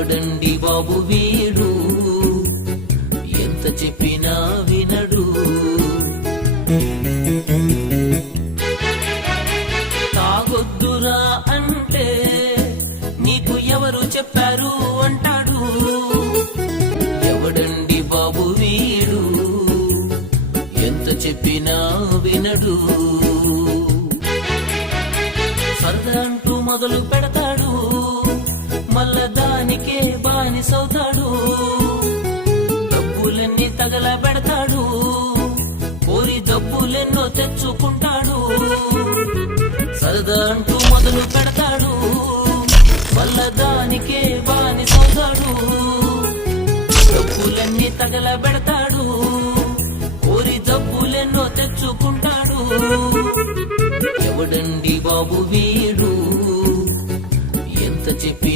ఎవడండి బాబు వీడు, ఎంత చెప్పినా వినడు. తాగొద్దురా అంటే నీకు ఎవరు చెప్పారు అంటాడు. ఎవడండి బాబు వీడు, ఎంత చెప్పినా వినడు. సరదా అంటూ మొదలు పెడతాడు, మళ్ళా దానికే బానిసవుతాడు. డబ్బులన్నీ తగలబెడతాడు, కోరి డబ్బులెన్నో తెచ్చుకుంటాడు. సరదా అంటూ మొదలు పెడతాడు, మళ్ళా దానికే బానిసవుతాడు. డబ్బులన్నీ తగలబెడతాడు, కోరి డబ్బులెన్నో తెచ్చుకుంటాడు. ఎవడండి బాబు వీడు, ఎంత చెప్పి